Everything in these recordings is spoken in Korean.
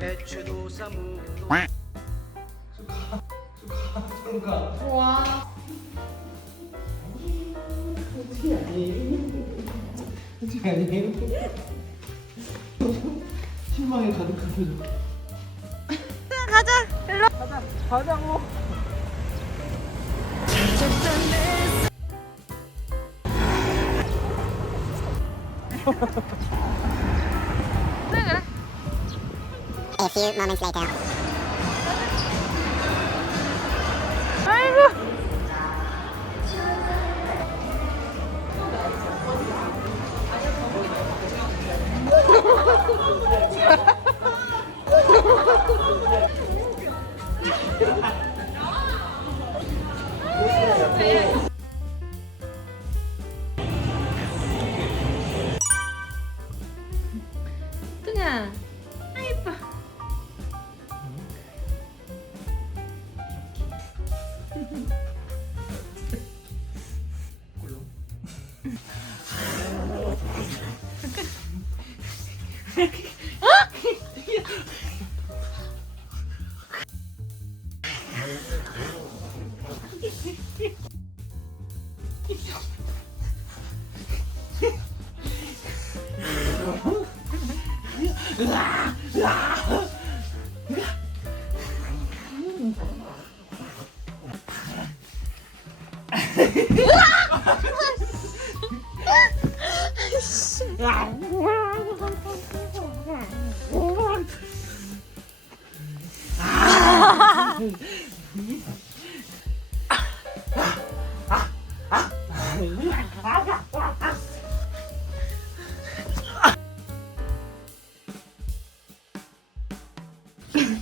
배추도 사 무도 와. 희망에 가득한 표정. 가자. 일로. 가자고. 그래 few moments later. 아이고. 뜨냐? うわうわ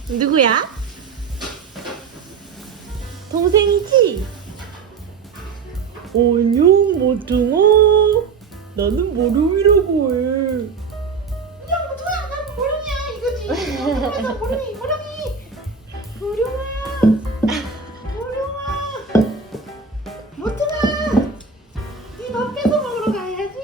누구야? 동생이지? 안녕 모퉁아 나는 모름이라고 해 뭐 뭐 야, 토야, 난 보령이야 이거지. 그래서 보령이, 보령이, 보령아, 보령아, 모트가, 네 밥 뺏어 먹으러 가야지.